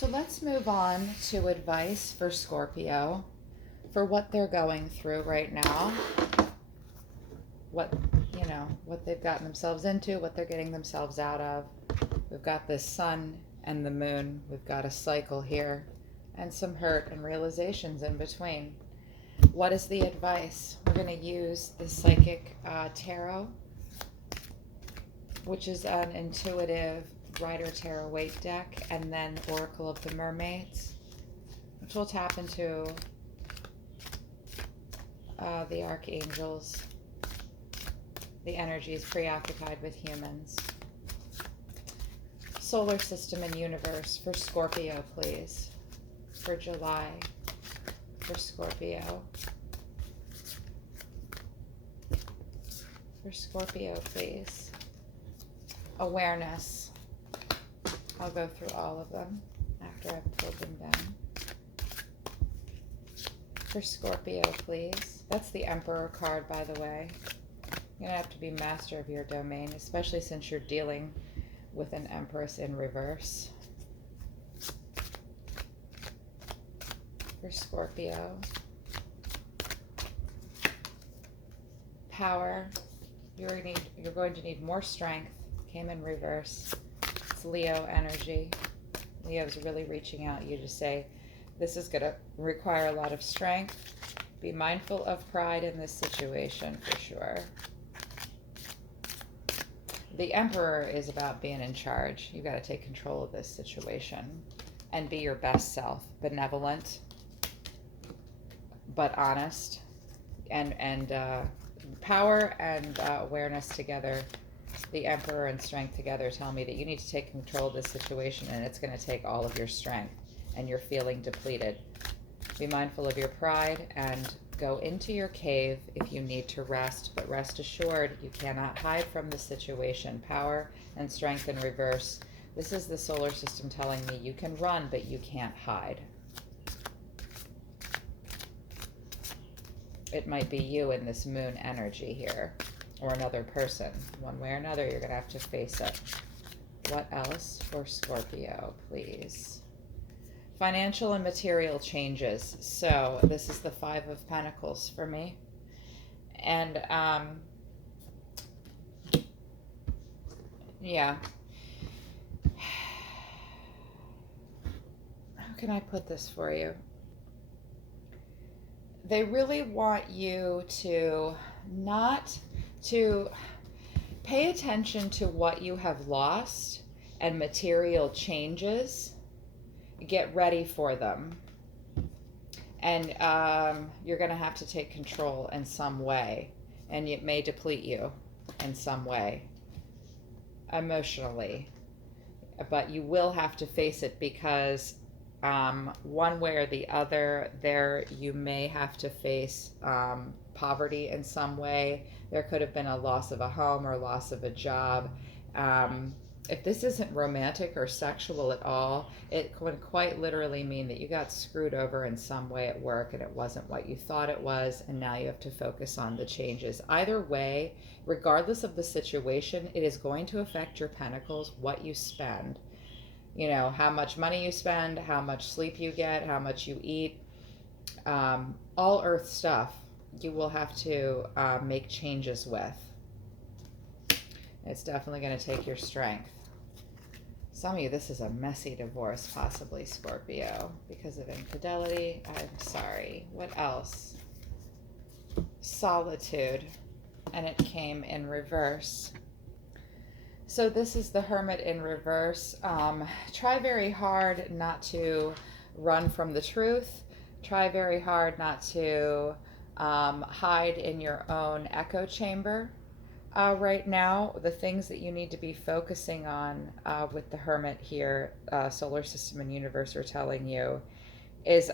So let's move on to advice for Scorpio for what they're going through right now. What, what they've gotten themselves into, what they're getting themselves out of. We've got the sun and the moon. We've got a cycle here and some hurt and realizations in between. What is the advice? We're going to use the Psychic Tarot, which is an intuitive Rider Tarot weight deck, and then Oracle of the Mermaids, which will tap into the archangels, the energies preoccupied with humans. Solar system and universe for Scorpio, please. For July, for Scorpio. For Scorpio, please. Awareness. I'll go through all of them after I've pulled them down. For Scorpio, please. That's the Emperor card, by the way. You're going to have to be master of your domain, especially since you're dealing with an Empress in reverse. For Scorpio. Power. You're going to need more strength. Came in reverse. It's Leo energy. Leo's really reaching out you to say, this is going to require a lot of strength. Be mindful of pride in this situation for sure. The Emperor is about being in charge. You've got to take control of this situation and be your best self. Benevolent, but honest. And power and awareness together, the Emperor and strength together, tell me that you need to take control of this situation, and it's going to take all of your strength, and you're feeling depleted. Be mindful of your pride and go into your cave if you need to rest, but rest assured you cannot hide from the situation. Power and strength in reverse. This is the solar system telling me you can run, but you can't hide. It might be you in this moon energy here, or another person. One way or another, you're going to have to face it. What else for Scorpio, please? Financial and material changes. So this is the Five of Pentacles for me. And yeah. How can I put this for you? They really want you to not to pay attention to what you have lost and material changes. Get ready for them. And you're going to have to take control in some way. And it may deplete you in some way, emotionally. But you will have to face it because one way or the other, there you may have to face poverty in some way. There could have been a loss of a home or loss of a job. If this isn't romantic or sexual at all, it could quite literally mean that you got screwed over in some way at work and it wasn't what you thought it was, and now you have to focus on the changes. Either way, regardless of the situation, it is going to affect your pentacles, what you spend. You know, how much money you spend, how much sleep you get, how much you eat. All earth stuff you will have to make changes with. It's definitely going to take your strength. Some of you, this is a messy divorce, possibly Scorpio, because of infidelity. I'm sorry. What else? Solitude. And it came in reverse. So this is the Hermit in reverse. Try very hard not to run from the truth. Try very hard not to hide in your own echo chamber. Right now, the things that you need to be focusing on with the Hermit here, solar system and universe are telling you, is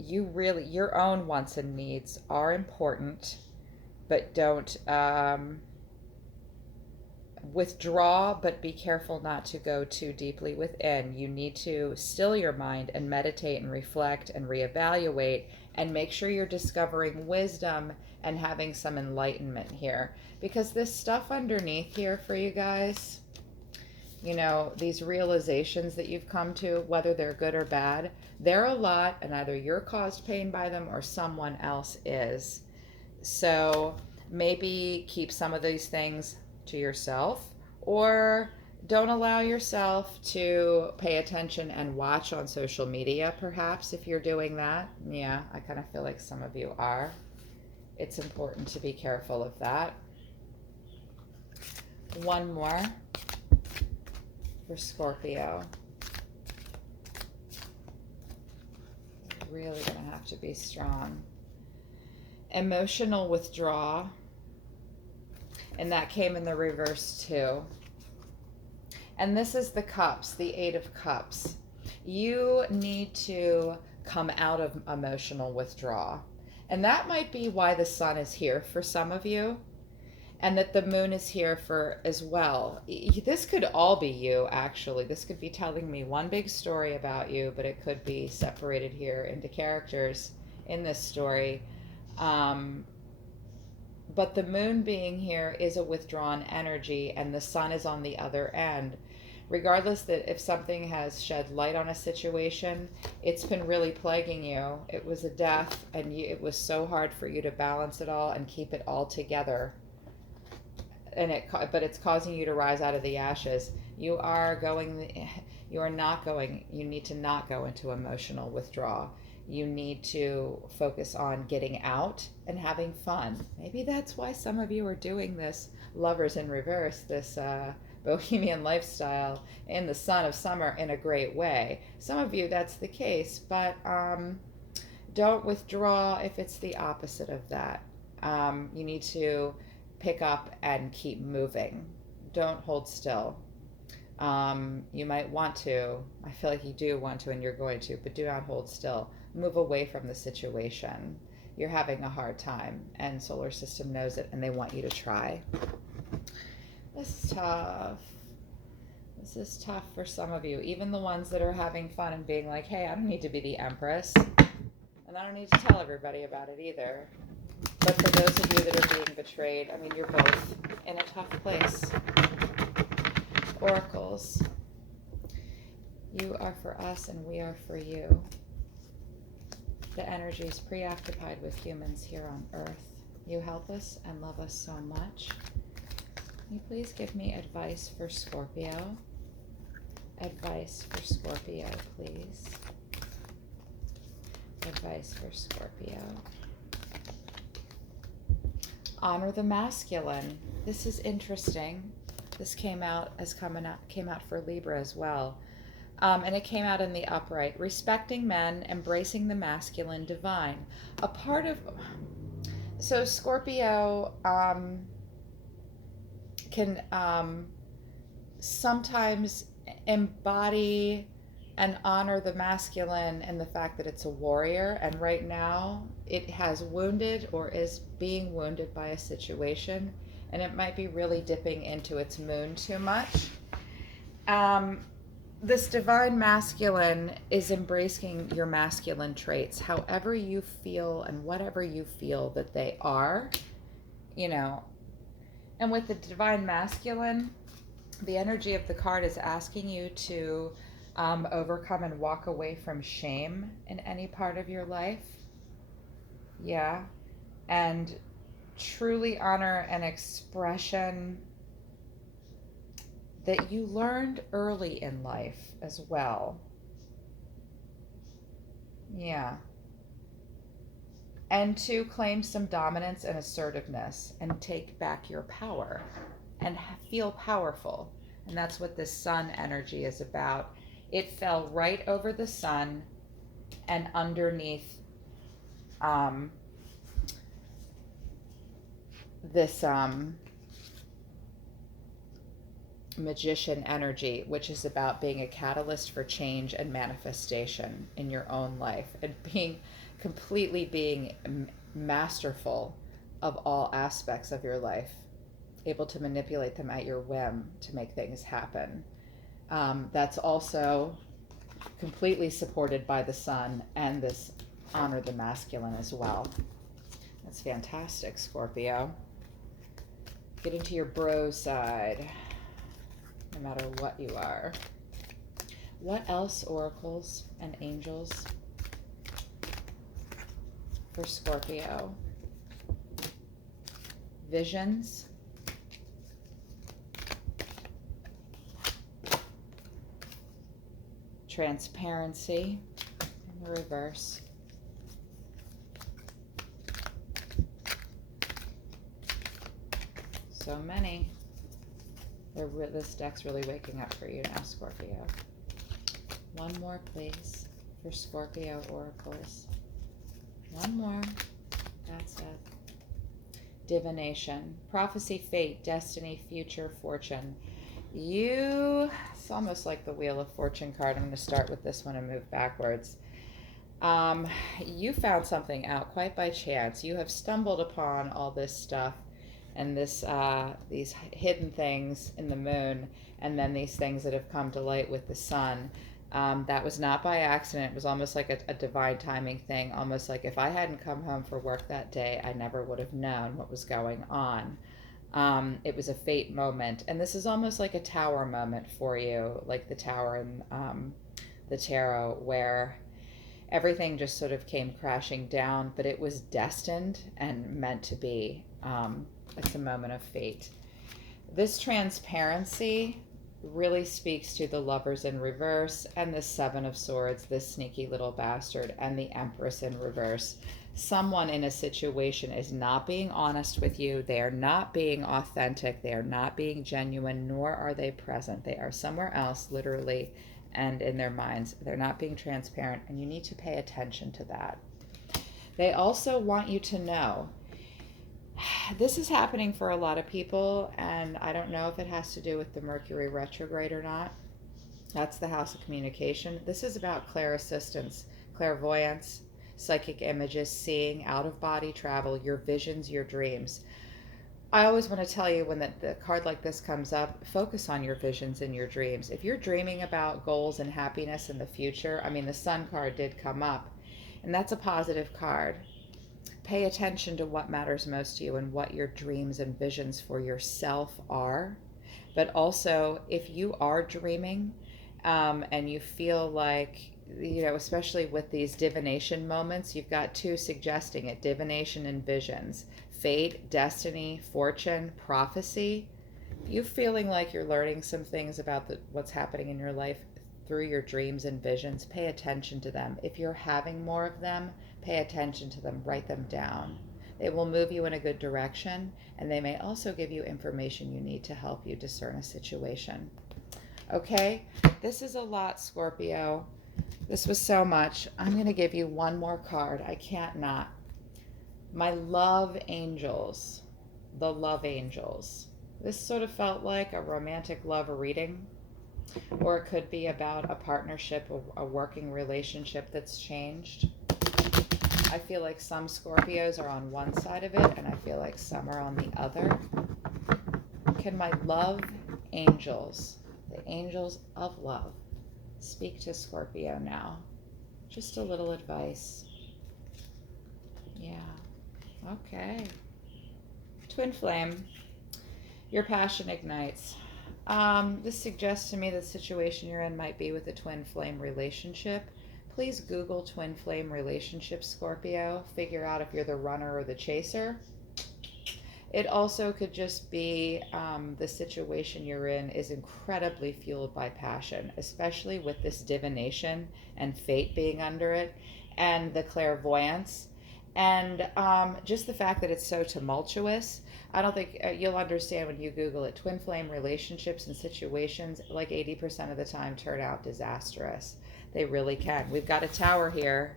your own wants and needs are important, but don't withdraw, but be careful not to go too deeply within. You need to still your mind and meditate and reflect and reevaluate and make sure you're discovering wisdom and having some enlightenment here, because this stuff underneath here for you guys, You know, these realizations that you've come to, whether they're good or bad, they're a lot, and either you're caused pain by them or someone else is. So maybe keep some of these things to yourself, or don't allow yourself to pay attention and watch on social media, perhaps, if you're doing that. Yeah, I kind of feel like some of you are. It's important to be careful of that. One more for Scorpio. Really going to have to be strong. Emotional withdrawal. And that came in the reverse too. And this is the cups, the 8 of cups. You need to come out of emotional withdrawal. And that might be why the sun is here for some of you, and that the moon is here for as well. This could all be you, actually. This could be telling me one big story about you, but it could be separated here into characters in this story. But the moon being here is a withdrawn energy, and the sun is on the other end. Regardless that if something has shed light on a situation, it's been really plaguing you. It was a death, and it was so hard for you to balance it all and keep it all together. But it's causing you to rise out of the ashes. You need to not go into emotional withdrawal. You need to focus on getting out and having fun. Maybe that's why some of you are doing this lovers in reverse, this bohemian lifestyle in the sun of summer in a great way. Some of you, that's the case, but don't withdraw if it's the opposite of that. You need to pick up and keep moving. Don't hold still. You might want to. I feel like you do want to, and you're going to, but do not hold still. Move away from the situation. You're having a hard time, and solar system knows it, and they want you to try. This is tough. This is tough for some of you, even the ones that are having fun and being like, hey, I don't need to be the empress, and I don't need to tell everybody about it either. But for those of you that are being betrayed, I mean, you're both in a tough place. Oracles. You are for us and we are for you. The energy is preoccupied with humans here on Earth. You help us and love us so much. Can you please give me advice for Scorpio? Advice for Scorpio, please. Advice for Scorpio. Honor the masculine. This is interesting. This came out for Libra as well. And it came out in the upright. Respecting men, embracing the masculine divine. So Scorpio can sometimes embody and honor the masculine and the fact that it's a warrior, and right now it has wounded or is being wounded by a situation, and it might be really dipping into its moon too much. This divine masculine is embracing your masculine traits, however you feel and whatever you feel that they are, and with the divine masculine, the energy of the card is asking you to overcome and walk away from shame in any part of your life. Yeah. And truly honor an expression that you learned early in life as well. Yeah. And to claim some dominance and assertiveness and take back your power and feel powerful. And that's what this sun energy is about. It fell right over the sun and underneath this magician energy, which is about being a catalyst for change and manifestation in your own life and being masterful of all aspects of your life, able to manipulate them at your whim to make things happen. That's also completely supported by the sun and this honor the masculine as well. That's fantastic, Scorpio. Get into your bro side. no matter what you are. What else, oracles and angels, for Scorpio? Visions, transparency in the reverse, so many. This deck's really waking up for you now, Scorpio. One more, please, for Scorpio oracles. One more. That's it. Divination, prophecy, fate, destiny, future, fortune. It's almost like the Wheel of Fortune card. I'm going to start with this one and move backwards. You found something out quite by chance. You have stumbled upon all this stuff and these hidden things in the moon, and then these things that have come to light with the sun. That was not by accident. It was almost like a divine timing thing, almost like if I hadn't come home for work that day, I never would have known what was going on. It was a fate moment, and this is almost like a tower moment for you, like the tower in the tarot, where everything just sort of came crashing down, but it was destined and meant to be. It's a moment of fate. This transparency really speaks to the Lovers in reverse and the Seven of Swords, this sneaky little bastard, and the Empress in reverse. Someone in a situation is not being honest with you. They are not being authentic. They are not being genuine, nor are they present. They are somewhere else, literally, and in their minds. They're not being transparent, and you need to pay attention to that. They also want you to know this is happening for a lot of people, and I don't know if it has to do with the Mercury retrograde or not. That's the house of communication. This is about clairassistance, clairvoyance, psychic images, seeing, out-of-body travel, your visions, your dreams. I always want to tell you, when the card like this comes up, focus on your visions and your dreams. If you're dreaming about goals and happiness in the future, I mean, the Sun card did come up, and that's a positive card. Pay attention to what matters most to you and what your dreams and visions for yourself are. But also, if you are dreaming and you feel like, especially with these divination moments, you've got two suggesting it: divination and visions, fate, destiny, fortune, prophecy. You feeling like you're learning some things about what's happening in your life through your dreams and visions, pay attention to them. If you're having more of them, pay attention to them, write them down. They will move you in a good direction, and they may also give you information you need to help you discern a situation. Okay, this is a lot, Scorpio. This was so much. I'm going to give you one more card. I can't not. My love angels, the love angels. This sort of felt like a romantic love reading, or it could be about a partnership, a working relationship that's changed. I feel like some Scorpios are on one side of it, and I feel like some are on the other. Can my love angels, the angels of love, speak to Scorpio now? Just a little advice. Yeah. Okay. Twin flame. Your passion ignites. This suggests to me the situation you're in might be with a twin flame relationship. Please Google twin flame relationship, Scorpio. Figure out if you're the runner or the chaser. It also could just be the situation you're in is incredibly fueled by passion, especially with this divination and fate being under it, and the clairvoyance, and just the fact that it's so tumultuous. I don't think you'll understand when you Google it. Twin flame relationships and situations, like 80% of the time, turn out disastrous. They really can. We've got a tower here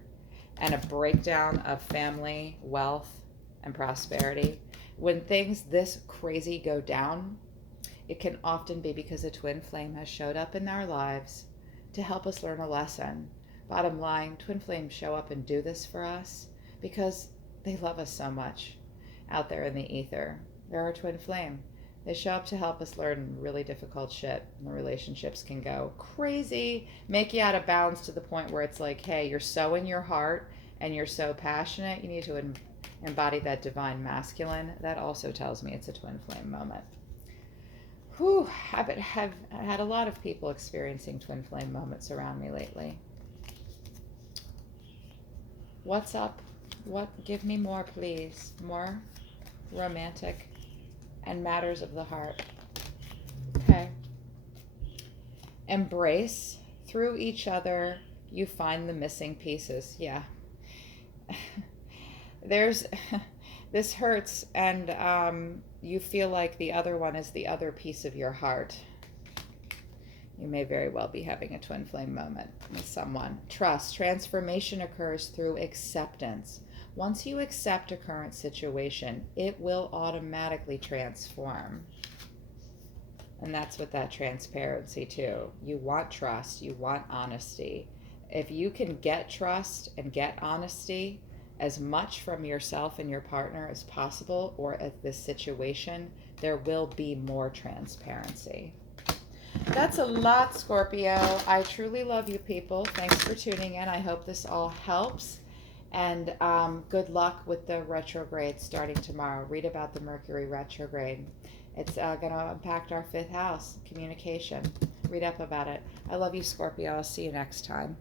and a breakdown of family, wealth, and prosperity. When things this crazy go down, it can often be because a twin flame has showed up in our lives to help us learn a lesson. Bottom line, twin flames show up and do this for us because they love us so much out there in the ether. They're our twin flame. They show up to help us learn really difficult shit. And the relationships can go crazy, make you out of bounds to the point where it's like, hey, you're so in your heart and you're so passionate, you need to embody that divine masculine. That also tells me it's a twin flame moment. Whew, have had a lot of people experiencing twin flame moments around me lately. What's up? Give me more, please. More romantic and matters of the heart. Okay. Embrace. Through each other, you find the missing pieces. Yeah. There's this hurts, and you feel like the other one is the other piece of your heart. You may very well be having a twin flame moment with someone. Trust. Transformation occurs through acceptance. Once you accept a current situation, it will automatically transform. And that's with that transparency too. You want trust, you want honesty. If you can get trust and get honesty as much from yourself and your partner as possible, or at this situation, there will be more transparency. That's a lot, Scorpio. I truly love you people. Thanks for tuning in. I hope this all helps. And good luck with the retrograde starting tomorrow. Read about the Mercury retrograde. It's going to impact our 5th house, communication. Read up about it. I love you, Scorpio. I'll see you next time.